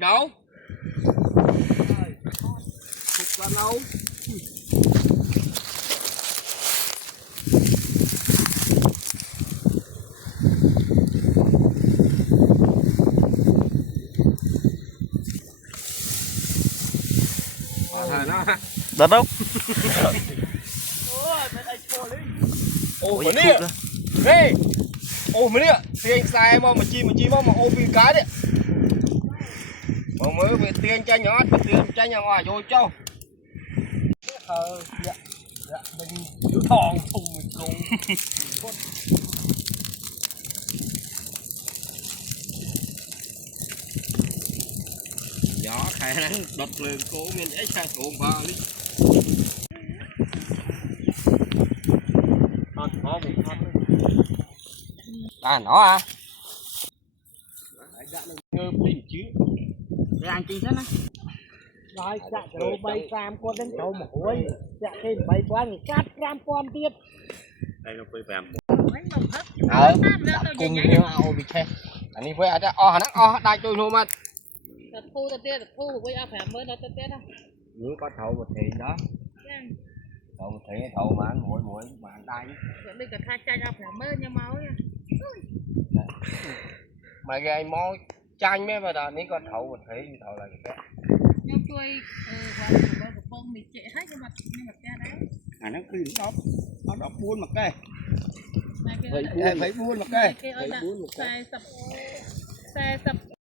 mày đâu thục ra đâu Đất đâu? Ô mà nè, ê, ô mà nè, tiền xài mà chi mà ô vì cái đấy, mà mới về tiền cho nhỏ, tiền cho nhỏ ngoài vô châu, dạ, mình giữ thòng thùng mình cùng, gió khai nắng đột lên cố miền ấy sang cổ vào đi. À nó à ngơ bình chứ để ăn chi thế này rồi chặt đồ bay cam con đến cầu một khối chặt thêm bay quan thì cắt cam con tiếp đây nó quay vàng cùng nhau ao bị khe anh đi với ai đó đại tôi luôn mà thật thu với áo phèm mới nó tết tết á nếu có thầu một thì đó thầu một thì thầu mà anh mỗi mà anh tay đi cả hai chai áo phèm mới nhau máu nha mà gai mó chanh mấy mà đó nếu có thầu một thì thầu là cái nhau tôi vào của bông mình chạy hết cái mặt nhưng mà cái đấy nó cứ nó đọc buôn mà cái phải buôn phải buôn mà cái cái ơi là sai sập